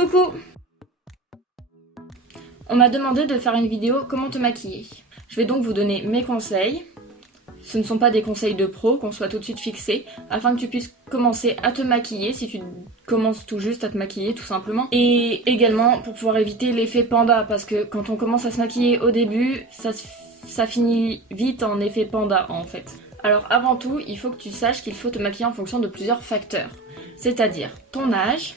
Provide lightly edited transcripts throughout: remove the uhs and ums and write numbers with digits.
Coucou! On m'a demandé de faire une vidéo comment te maquiller. Je vais donc vous donner mes conseils. Ce ne sont pas des conseils de pro, qu'on soit tout de suite fixé, afin que tu puisses commencer à te maquiller si tu commences tout juste à te maquiller tout simplement. Et également pour pouvoir éviter l'effet panda, parce que quand on commence à se maquiller au début, ça finit vite en effet panda en fait. Alors avant tout, il faut que tu saches qu'il faut te maquiller en fonction de plusieurs facteurs. C'est-à-dire ton âge,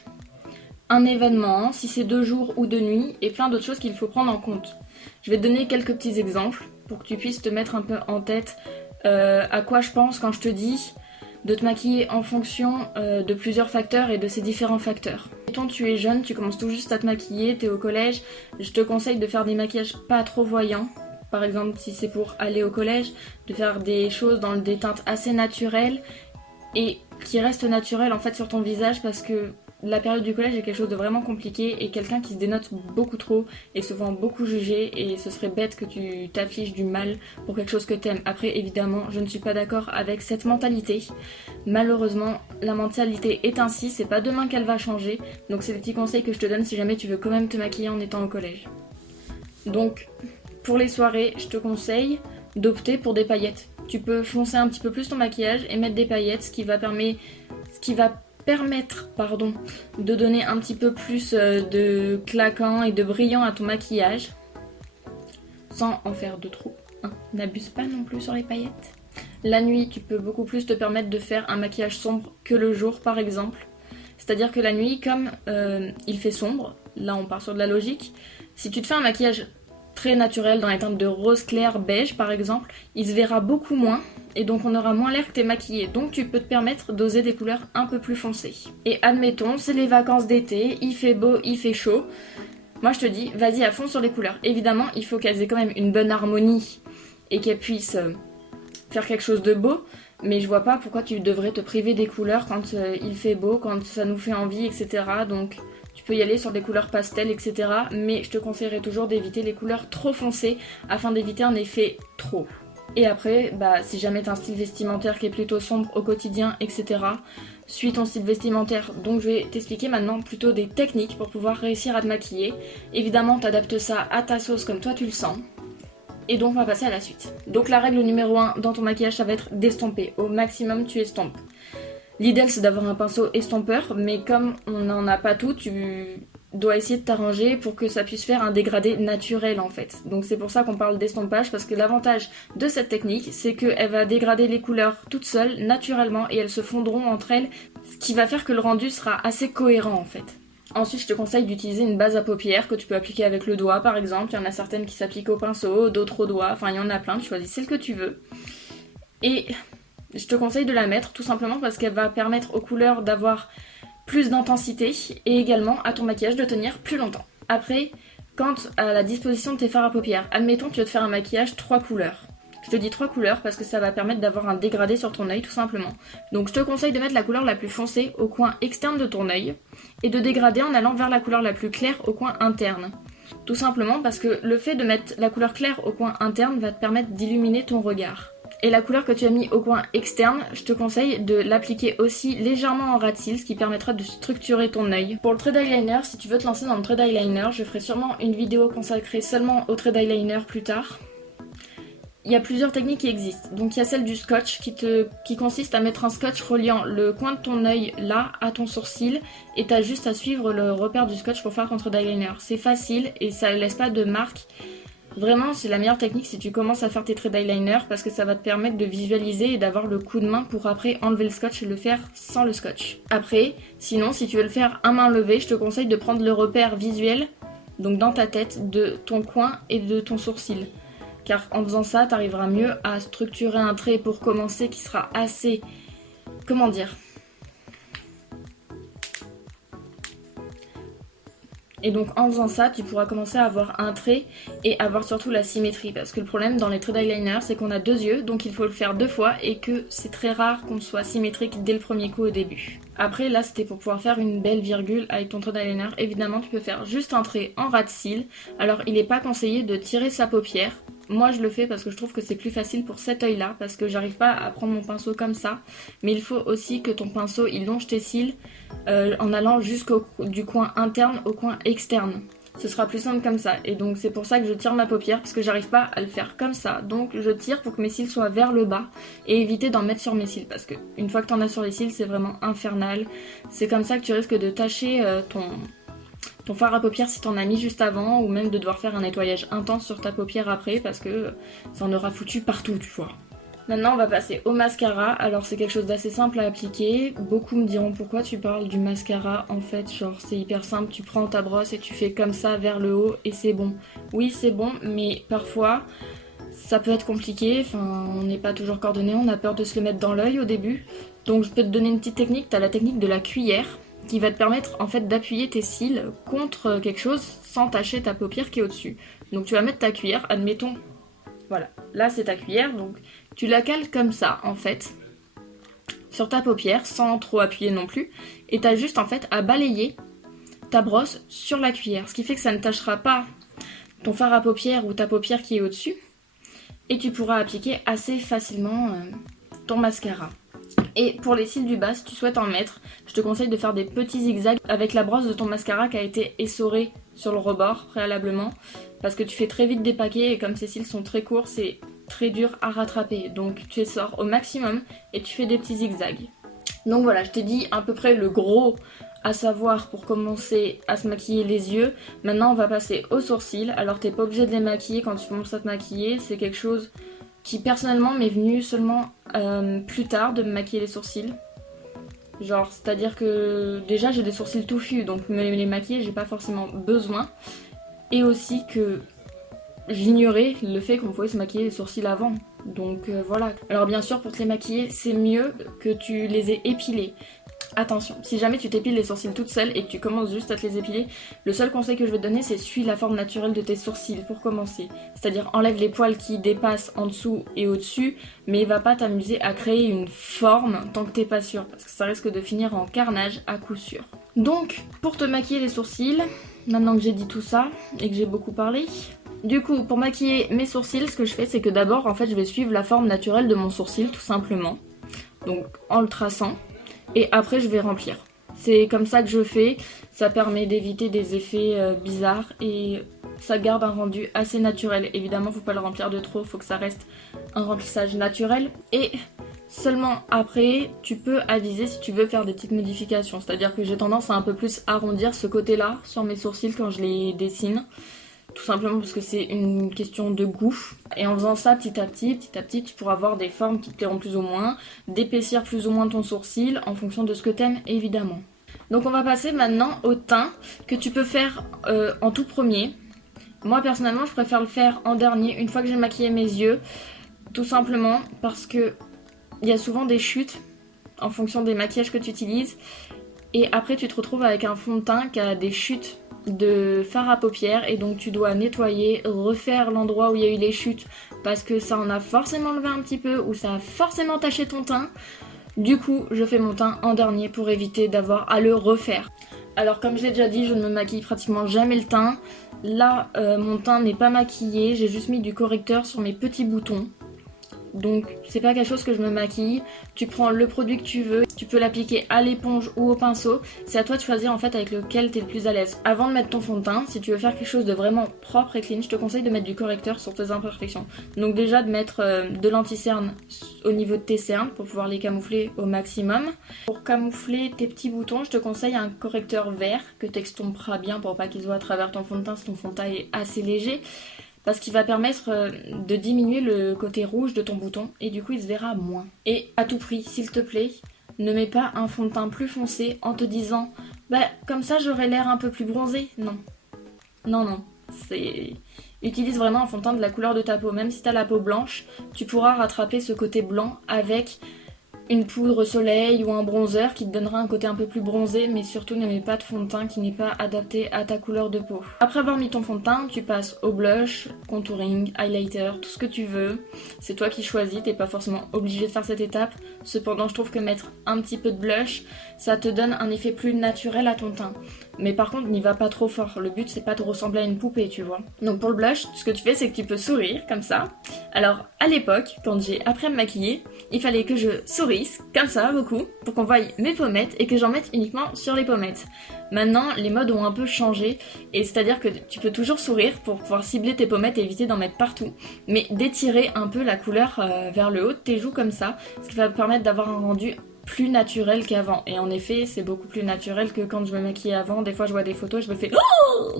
un événement, si c'est de jour ou de nuit, et plein d'autres choses qu'il faut prendre en compte. Je vais te donner quelques petits exemples pour que tu puisses te mettre un peu en tête à quoi je pense quand je te dis de te maquiller en fonction de plusieurs facteurs et de ces différents facteurs. Mettons tu es jeune, tu commences tout juste à te maquiller, tu es au collège, je te conseille de faire des maquillages pas trop voyants. Par exemple, si c'est pour aller au collège, de faire des choses dans des teintes assez naturelles et qui restent naturelles en fait sur ton visage, parce que la période du collège est quelque chose de vraiment compliqué et quelqu'un qui se dénote beaucoup trop et se voit beaucoup jugé, et ce serait bête que tu t'affiches du mal pour quelque chose que t'aimes. Après évidemment je ne suis pas d'accord avec cette mentalité. Malheureusement la mentalité est ainsi, c'est pas demain qu'elle va changer, donc c'est le petit conseil que je te donne si jamais tu veux quand même te maquiller en étant au collège. Donc pour les soirées je te conseille d'opter pour des paillettes. Tu peux foncer un petit peu plus ton maquillage et mettre des paillettes, ce qui va permettre de donner un petit peu plus de claquant et de brillant à ton maquillage sans en faire de trop. N'abuse pas non plus sur les paillettes. La nuit, tu peux beaucoup plus te permettre de faire un maquillage sombre que le jour par exemple. C'est-à-dire que la nuit, comme il fait sombre, là on part sur de la logique, si tu te fais un maquillage très naturel dans les teintes de rose clair beige par exemple, il se verra beaucoup moins et donc on aura moins l'air que t'es maquillée, donc tu peux te permettre d'oser des couleurs un peu plus foncées. Et admettons, c'est les vacances d'été, il fait beau, il fait chaud, moi je te dis vas-y à fond sur les couleurs. Évidemment il faut qu'elles aient quand même une bonne harmonie et qu'elles puissent faire quelque chose de beau, mais je vois pas pourquoi tu devrais te priver des couleurs quand il fait beau, quand ça nous fait envie, etc. Donc tu peux y aller sur des couleurs pastel, etc. Mais je te conseillerais toujours d'éviter les couleurs trop foncées afin d'éviter un effet trop. Et après, si jamais t'as un style vestimentaire qui est plutôt sombre au quotidien, etc., suis ton style vestimentaire. Donc je vais t'expliquer maintenant plutôt des techniques pour pouvoir réussir à te maquiller. Évidemment, t'adaptes ça à ta sauce comme toi tu le sens. Et donc on va passer à la suite. Donc la règle numéro 1 dans ton maquillage, ça va être d'estomper. Au maximum, tu estompes. L'idéal c'est d'avoir un pinceau estompeur, mais comme on n'en a pas tout, tu dois essayer de t'arranger pour que ça puisse faire un dégradé naturel en fait. Donc c'est pour ça qu'on parle d'estompage, parce que l'avantage de cette technique, c'est qu'elle va dégrader les couleurs toutes seules, naturellement, et elles se fondront entre elles, ce qui va faire que le rendu sera assez cohérent en fait. Ensuite, je te conseille d'utiliser une base à paupières que tu peux appliquer avec le doigt par exemple. Il y en a certaines qui s'appliquent au pinceau, d'autres au doigt, enfin il y en a plein, tu choisis celle que tu veux. Et je te conseille de la mettre tout simplement parce qu'elle va permettre aux couleurs d'avoir plus d'intensité et également à ton maquillage de tenir plus longtemps. Après, quant à la disposition de tes fards à paupières, admettons que tu veux te faire un maquillage 3 couleurs. Je te dis 3 couleurs parce que ça va permettre d'avoir un dégradé sur ton œil tout simplement. Donc je te conseille de mettre la couleur la plus foncée au coin externe de ton œil et de dégrader en allant vers la couleur la plus claire au coin interne. Tout simplement parce que le fait de mettre la couleur claire au coin interne va te permettre d'illuminer ton regard. Et la couleur que tu as mis au coin externe, je te conseille de l'appliquer aussi légèrement en ras de cils, ce qui permettra de structurer ton œil. Pour le trait d'eyeliner, si tu veux te lancer dans le trait d'eyeliner, je ferai sûrement une vidéo consacrée seulement au trait d'eyeliner plus tard. Il y a plusieurs techniques qui existent. Donc il y a celle du scotch qui consiste à mettre un scotch reliant le coin de ton œil là à ton sourcil, et t'as juste à suivre le repère du scotch pour faire ton trait d'eyeliner. C'est facile et ça ne laisse pas de marque. Vraiment, c'est la meilleure technique si tu commences à faire tes traits d'eyeliner, parce que ça va te permettre de visualiser et d'avoir le coup de main pour après enlever le scotch et le faire sans le scotch. Après, sinon, si tu veux le faire à main levée, je te conseille de prendre le repère visuel, donc dans ta tête, de ton coin et de ton sourcil. Car en faisant ça, tu arriveras mieux à structurer un trait pour commencer qui sera assez... comment dire ? Et donc en faisant ça, tu pourras commencer à avoir un trait et avoir surtout la symétrie. Parce que le problème dans les traits d'eyeliner, c'est qu'on a 2 yeux, donc il faut le faire 2 fois et que c'est très rare qu'on soit symétrique dès le premier coup au début. Après là, c'était pour pouvoir faire une belle virgule avec ton trait d'eyeliner. Évidemment, tu peux faire juste un trait en ras de cils. Alors il n'est pas conseillé de tirer sa paupière. Moi je le fais parce que je trouve que c'est plus facile pour cet œil là, parce que j'arrive pas à prendre mon pinceau comme ça, mais il faut aussi que ton pinceau il longe tes cils en allant jusqu'au du coin interne au coin externe. Ce sera plus simple comme ça, et donc c'est pour ça que je tire ma paupière, parce que j'arrive pas à le faire comme ça, donc je tire pour que mes cils soient vers le bas, et éviter d'en mettre sur mes cils, parce que une fois que t'en as sur les cils, c'est vraiment infernal. C'est comme ça que tu risques de tacher ton fard à paupières si t'en as mis juste avant, ou même de devoir faire un nettoyage intense sur ta paupière après, parce que ça en aura foutu partout, tu vois. Maintenant on va passer au mascara. Alors c'est quelque chose d'assez simple à appliquer. Beaucoup me diront pourquoi tu parles du mascara. En fait genre c'est hyper simple, tu prends ta brosse et tu fais comme ça vers le haut et c'est bon. Oui c'est bon, mais parfois ça peut être compliqué, enfin on n'est pas toujours coordonné, on a peur de se le mettre dans l'œil au début. Donc je peux te donner une petite technique, t'as la technique de la cuillère qui va te permettre en fait d'appuyer tes cils contre quelque chose sans tacher ta paupière qui est au-dessus. Donc tu vas mettre ta cuillère, admettons, voilà, là c'est ta cuillère, donc tu la cales comme ça en fait sur ta paupière sans trop appuyer non plus, et t'as juste en fait à balayer ta brosse sur la cuillère, ce qui fait que ça ne tachera pas ton fard à paupières ou ta paupière qui est au-dessus, et tu pourras appliquer assez facilement ton mascara. Et pour les cils du bas, si tu souhaites en mettre, je te conseille de faire des petits zigzags avec la brosse de ton mascara qui a été essorée sur le rebord préalablement, parce que tu fais très vite des paquets et comme ces cils sont très courts, c'est très dur à rattraper. Donc tu essores au maximum et tu fais des petits zigzags. Donc voilà, je t'ai dit à peu près le gros à savoir pour commencer à se maquiller les yeux. Maintenant on va passer aux sourcils. Alors t'es pas obligé de les maquiller quand tu commences à te maquiller, c'est quelque chose qui personnellement m'est venu seulement plus tard de me maquiller les sourcils. Genre, c'est-à-dire que déjà j'ai des sourcils touffus, donc me les maquiller j'ai pas forcément besoin. Et aussi que j'ignorais le fait qu'on pouvait se maquiller les sourcils avant. Donc voilà. Alors bien sûr pour te les maquiller c'est mieux que tu les aies épilés. Attention, si jamais tu t'épiles les sourcils toute seule et que tu commences juste à te les épiler, le seul conseil que je vais te donner c'est suis la forme naturelle de tes sourcils pour commencer. C'est-à-dire enlève les poils qui dépassent en dessous et au-dessus, mais va pas t'amuser à créer une forme tant que t'es pas sûr, parce que ça risque de finir en carnage à coup sûr. Donc, pour te maquiller les sourcils, maintenant que j'ai dit tout ça et que j'ai beaucoup parlé, du coup, pour maquiller mes sourcils, ce que je fais c'est que d'abord en fait je vais suivre la forme naturelle de mon sourcil tout simplement. Donc en le traçant. Et après je vais remplir. C'est comme ça que je fais, ça permet d'éviter des effets bizarres et ça garde un rendu assez naturel. Évidemment faut pas le remplir de trop, faut que ça reste un remplissage naturel. Et seulement après tu peux aviser si tu veux faire des petites modifications. C'est-à-dire que j'ai tendance à un peu plus arrondir ce côté là sur mes sourcils quand je les dessine. Tout simplement parce que c'est une question de goût. Et en faisant ça petit à petit, tu pourras avoir des formes qui te plairont plus ou moins, d'épaissir plus ou moins ton sourcil en fonction de ce que t'aimes évidemment. Donc on va passer maintenant au teint que tu peux faire en tout premier. Moi personnellement je préfère le faire en dernier une fois que j'ai maquillé mes yeux. Tout simplement parce que il y a souvent des chutes en fonction des maquillages que tu utilises. Et après tu te retrouves avec un fond de teint qui a des chutes de fard à paupières et donc tu dois nettoyer, refaire l'endroit où il y a eu les chutes parce que ça en a forcément levé un petit peu ou ça a forcément taché ton teint. Du coup je fais mon teint en dernier pour éviter d'avoir à le refaire. Alors comme je l'ai déjà dit, je ne me maquille pratiquement jamais le teint. Là mon teint n'est pas maquillé, j'ai juste mis du correcteur sur mes petits boutons. Donc c'est pas quelque chose que je me maquille, tu prends le produit que tu veux, tu peux l'appliquer à l'éponge ou au pinceau, c'est à toi de choisir en fait avec lequel t'es le plus à l'aise. Avant de mettre ton fond de teint, si tu veux faire quelque chose de vraiment propre et clean, je te conseille de mettre du correcteur sur tes imperfections. Donc déjà de mettre de l'anti-cerne au niveau de tes cernes pour pouvoir les camoufler au maximum. Pour camoufler tes petits boutons, je te conseille un correcteur vert que t'extomperas bien pour pas qu'il se voit à travers ton fond de teint si ton fond de teint est assez léger. Parce qu'il va permettre de diminuer le côté rouge de ton bouton et du coup il se verra moins. Et à tout prix, s'il te plaît, ne mets pas un fond de teint plus foncé en te disant bah comme ça j'aurai l'air un peu plus bronzé. Non. Non. Utilise vraiment un fond de teint de la couleur de ta peau. Même si t'as la peau blanche, tu pourras rattraper ce côté blanc avec une poudre soleil ou un bronzer qui te donnera un côté un peu plus bronzé, mais surtout ne mets pas de fond de teint qui n'est pas adapté à ta couleur de peau. Après avoir mis ton fond de teint, tu passes au blush, contouring, highlighter, tout ce que tu veux. C'est toi qui choisis, t'es pas forcément obligé de faire cette étape. Cependant, je trouve que mettre un petit peu de blush, ça te donne un effet plus naturel à ton teint. Mais par contre, n'y va pas trop fort. Le but, c'est pas de ressembler à une poupée, tu vois. Donc pour le blush, ce que tu fais, c'est que tu peux sourire, comme ça. Alors, à l'époque, quand j'ai appris à me maquiller, il fallait que je sourisse, comme ça, beaucoup, pour qu'on voie mes pommettes et que j'en mette uniquement sur les pommettes. Maintenant, les modes ont un peu changé, et c'est-à-dire que tu peux toujours sourire pour pouvoir cibler tes pommettes et éviter d'en mettre partout, mais d'étirer un peu la couleur vers le haut de tes joues comme ça, ce qui va te permettre d'avoir un rendu plus naturel qu'avant. Et en effet, c'est beaucoup plus naturel que quand je me maquillais avant. Des fois, je vois des photos, je me fais oh,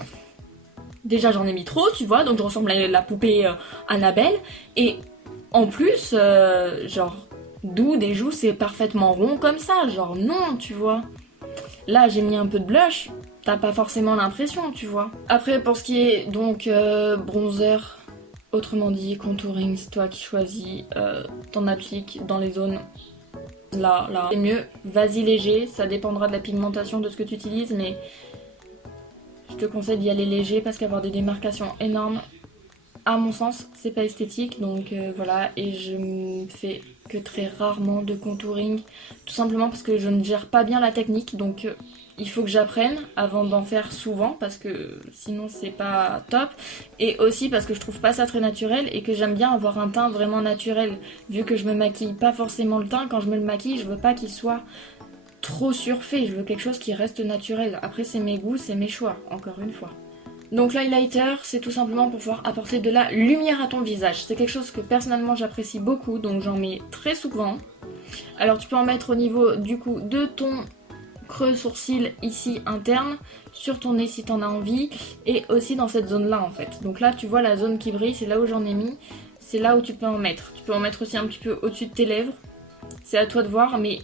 déjà j'en ai mis trop, tu vois, donc je ressemble à la poupée Annabelle. Et en plus, genre, d'où des joues, c'est parfaitement rond comme ça. Genre, non, tu vois. Là, j'ai mis un peu de blush, t'as pas forcément l'impression, tu vois. Après, pour ce qui est donc bronzer, autrement dit contouring, c'est toi qui choisis, t'en appliques dans les zones là. C'est mieux, vas-y léger, ça dépendra de la pigmentation de ce que tu utilises, mais je te conseille d'y aller léger parce qu'avoir des démarcations énormes, à mon sens, c'est pas esthétique, donc voilà, et je me fais que très rarement de contouring, tout simplement parce que je ne gère pas bien la technique, donc il faut que j'apprenne avant d'en faire souvent, parce que sinon c'est pas top, et aussi parce que je trouve pas ça très naturel, et que j'aime bien avoir un teint vraiment naturel, vu que je me maquille pas forcément le teint, quand je me le maquille, je veux pas qu'il soit trop surfait, je veux quelque chose qui reste naturel. Après c'est mes goûts, c'est mes choix, encore une fois. Donc l'highlighter, c'est tout simplement pour pouvoir apporter de la lumière à ton visage. C'est quelque chose que personnellement j'apprécie beaucoup, donc j'en mets très souvent. Alors tu peux en mettre au niveau du coup de ton creux sourcil ici interne, sur ton nez si t'en as envie, et aussi dans cette zone là en fait. Donc là tu vois la zone qui brille, c'est là où j'en ai mis, c'est là où tu peux en mettre. Tu peux en mettre aussi un petit peu au-dessus de tes lèvres, c'est à toi de voir, mais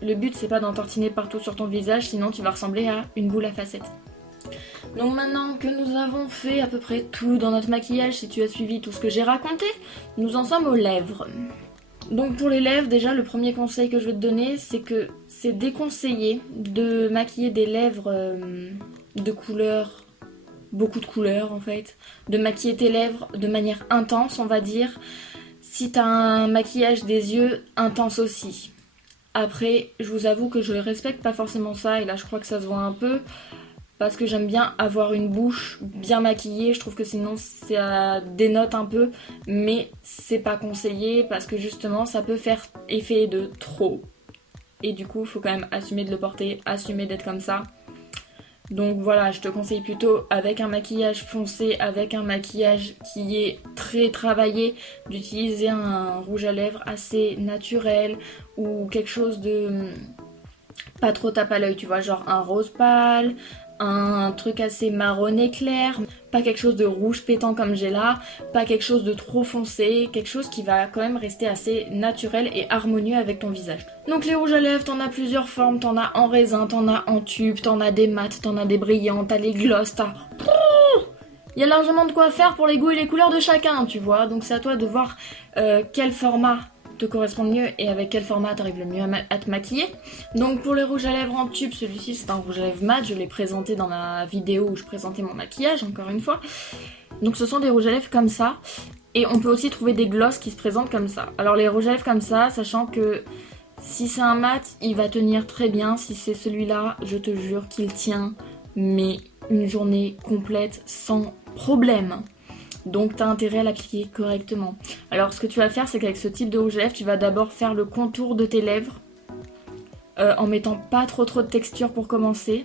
le but c'est pas d'en tartiner partout sur ton visage, sinon tu vas ressembler à une boule à facettes. Donc maintenant que nous avons fait à peu près tout dans notre maquillage, si tu as suivi tout ce que j'ai raconté, nous en sommes aux lèvres. Donc pour les lèvres, déjà le premier conseil que je vais te donner, c'est que c'est déconseillé de maquiller des lèvres de couleurs, beaucoup de couleurs en fait, de maquiller tes lèvres de manière intense on va dire, si t'as un maquillage des yeux intense aussi. Après, je vous avoue que je respecte pas forcément ça, et là je crois que ça se voit un peu, parce que j'aime bien avoir une bouche bien maquillée, je trouve que sinon ça dénote un peu, mais c'est pas conseillé parce que justement ça peut faire effet de trop. Et du coup, il faut quand même assumer de le porter, assumer d'être comme ça. Donc voilà, je te conseille plutôt avec un maquillage foncé, avec un maquillage qui est très travaillé, d'utiliser un rouge à lèvres assez naturel ou quelque chose de pas trop tape à l'œil, tu vois, genre un rose pâle, un truc assez marronné clair, pas quelque chose de rouge pétant comme j'ai là, pas quelque chose de trop foncé, quelque chose qui va quand même rester assez naturel et harmonieux avec ton visage. Donc les rouges à lèvres, t'en as plusieurs formes, t'en as en raisin, t'en as en tube, t'en as des mats, t'en as des brillants, t'as les gloss, t'as... Il y a largement de quoi faire pour les goûts et les couleurs de chacun, tu vois, donc c'est à toi de voir quel format te correspond mieux et avec quel format t'arrives le mieux à te maquiller. Donc pour les rouges à lèvres en tube, celui-ci c'est un rouge à lèvres mat, je l'ai présenté dans ma vidéo où je présentais mon maquillage encore une fois. Donc ce sont des rouges à lèvres comme ça, et on peut aussi trouver des glosses qui se présentent comme ça. Alors les rouges à lèvres comme ça, sachant que si c'est un mat, il va tenir très bien, si c'est celui-là, je te jure qu'il tient, mais une journée complète sans problème. Donc tu as intérêt à l'appliquer correctement. Alors ce que tu vas faire, c'est qu'avec ce type de rouge à lèvres, tu vas d'abord faire le contour de tes lèvres en mettant pas trop de texture pour commencer.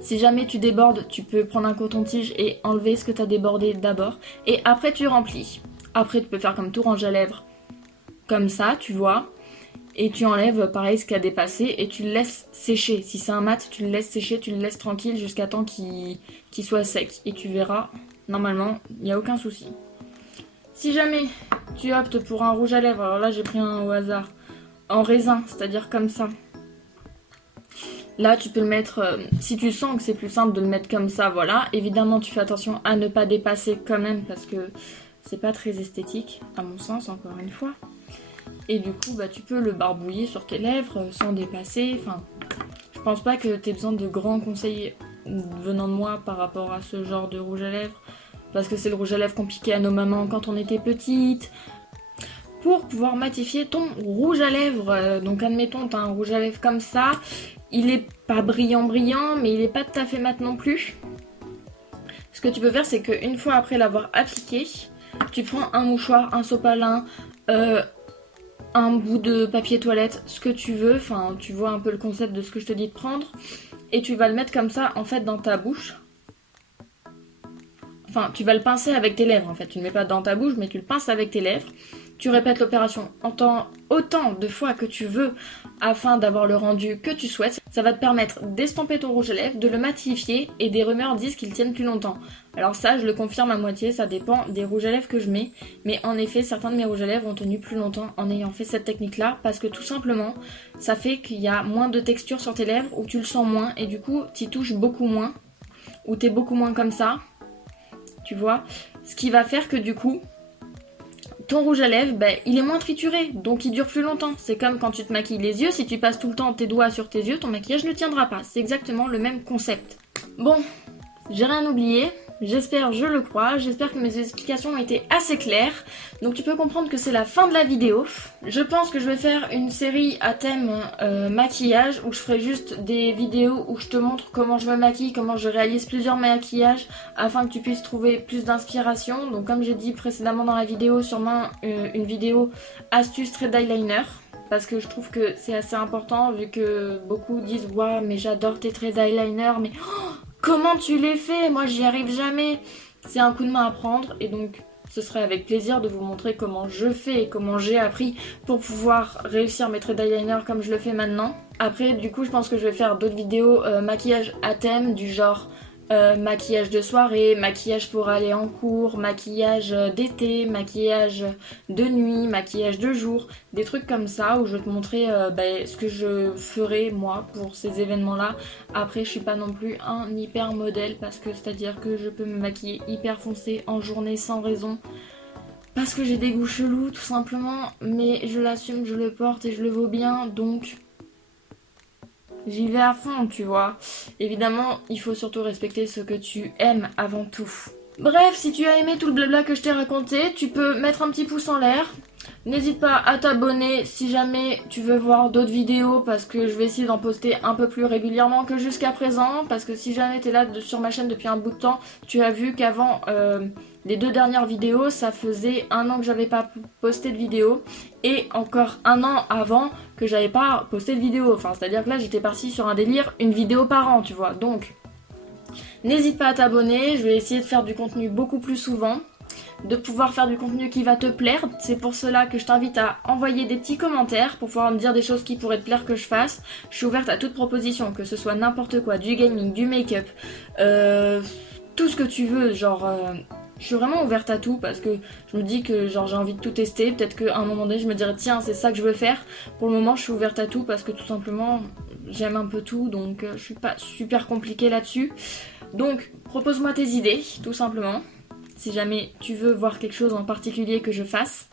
Si jamais tu débordes, tu peux prendre un coton-tige et enlever ce que tu as débordé d'abord. Et après tu remplis. Après tu peux faire comme tout rouge à lèvres, comme ça, tu vois. Et tu enlèves pareil ce qui a dépassé et tu le laisses sécher. Si c'est un mat, tu le laisses sécher, tu le laisses tranquille jusqu'à temps qu'il soit sec. Et tu verras... Normalement, il n'y a aucun souci. Si jamais tu optes pour un rouge à lèvres, alors là j'ai pris un au hasard, en raisin, c'est-à-dire comme ça. Là tu peux le mettre, si tu sens que c'est plus simple de le mettre comme ça, voilà. Évidemment tu fais attention à ne pas dépasser quand même parce que c'est pas très esthétique, à mon sens, encore une fois. Et du coup bah, tu peux le barbouiller sur tes lèvres sans dépasser. Enfin, je pense pas que tu aies besoin de grands conseils venant de moi par rapport à ce genre de rouge à lèvres. Parce que c'est le rouge à lèvres qu'on piquait à nos mamans quand on était petite. pour pouvoir matifier ton rouge à lèvres. Donc admettons, tu as un rouge à lèvres comme ça, il est pas brillant mais il est pas tout à fait mat non plus. Ce que tu peux faire, c'est qu'une fois après l'avoir appliqué, tu prends un mouchoir, un sopalin, un bout de papier toilette, ce que tu veux, enfin tu vois un peu le concept de ce que je te dis de prendre, et tu vas le mettre comme ça en fait dans ta bouche. Enfin, tu vas le pincer avec tes lèvres en fait, tu ne le mets pas dans ta bouche, mais tu le pinces avec tes lèvres. Tu répètes l'opération autant de fois que tu veux afin d'avoir le rendu que tu souhaites. Ça va te permettre d'estomper ton rouge à lèvres, de le matifier, et des rumeurs disent qu'ils tiennent plus longtemps. Alors ça, je le confirme à moitié, ça dépend des rouges à lèvres que je mets. Mais en effet, certains de mes rouges à lèvres ont tenu plus longtemps en ayant fait cette technique-là, parce que tout simplement, ça fait qu'il y a moins de texture sur tes lèvres, où tu le sens moins, et du coup, tu touches beaucoup moins, ou t'es beaucoup moins comme ça, tu vois. Ce qui va faire que du coup, ton rouge à lèvres, il est moins trituré, donc il dure plus longtemps. C'est comme quand tu te maquilles les yeux, si tu passes tout le temps tes doigts sur tes yeux, ton maquillage ne tiendra pas. C'est exactement le même concept. Bon, j'ai rien oublié, j'espère, je le crois, j'espère que mes explications ont été assez claires. Donc tu peux comprendre que c'est la fin de la vidéo. Je pense que je vais faire une série à thème maquillage, où je ferai juste des vidéos où je te montre comment je me maquille, comment je réalise plusieurs maquillages, afin que tu puisses trouver plus d'inspiration. Donc comme j'ai dit précédemment dans la vidéo, sûrement une vidéo astuce trait d'eyeliner. Parce que je trouve que c'est assez important, vu que beaucoup disent « Waouh, mais j'adore tes traits d'eyeliner, mais comment tu les fais? Moi, j'y arrive jamais !» C'est un coup de main à prendre, et donc ce serait avec plaisir de vous montrer comment je fais et comment j'ai appris pour pouvoir réussir mes traits d'eyeliner comme je le fais maintenant. Après, du coup, je pense que je vais faire d'autres vidéos maquillage à thème, du genre maquillage de soirée, maquillage pour aller en cours, maquillage d'été, maquillage de nuit, maquillage de jour, des trucs comme ça où je vais te montrer ce que je ferai moi pour ces événements là. Après, je suis pas non plus un hyper modèle, parce que c'est-à-dire que je peux me maquiller hyper foncé en journée sans raison, parce que j'ai des goûts chelous tout simplement, mais je l'assume, je le porte et je le vaux bien, donc j'y vais à fond, tu vois. Évidemment, il faut surtout respecter ce que tu aimes avant tout. Bref, si tu as aimé tout le blabla que je t'ai raconté, tu peux mettre un petit pouce en l'air. N'hésite pas à t'abonner si jamais tu veux voir d'autres vidéos, parce que je vais essayer d'en poster un peu plus régulièrement que jusqu'à présent. Parce que si jamais t'es là sur ma chaîne depuis un bout de temps, tu as vu qu'avant les 2 dernières vidéos, ça faisait 1 an que j'avais pas posté de vidéo, et encore 1 an avant que j'avais pas posté de vidéo. Enfin, c'est-à-dire que là j'étais partie sur un délire, une vidéo par an, tu vois. Donc, n'hésite pas à t'abonner, je vais essayer de faire du contenu beaucoup plus souvent, de pouvoir faire du contenu qui va te plaire. C'est pour cela que je t'invite à envoyer des petits commentaires pour pouvoir me dire des choses qui pourraient te plaire que je fasse. Je suis ouverte à toute proposition, que ce soit n'importe quoi, du gaming, du make-up, tout ce que tu veux, genre... Je suis vraiment ouverte à tout, parce que je me dis que genre j'ai envie de tout tester. Peut-être qu'à un moment donné je me dirais tiens, c'est ça que je veux faire. Pour le moment je suis ouverte à tout, parce que tout simplement j'aime un peu tout, donc je suis pas super compliquée là-dessus. Donc propose-moi tes idées, tout simplement, si jamais tu veux voir quelque chose en particulier que je fasse.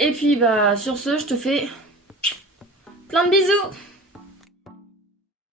Et puis sur ce, je te fais plein de bisous.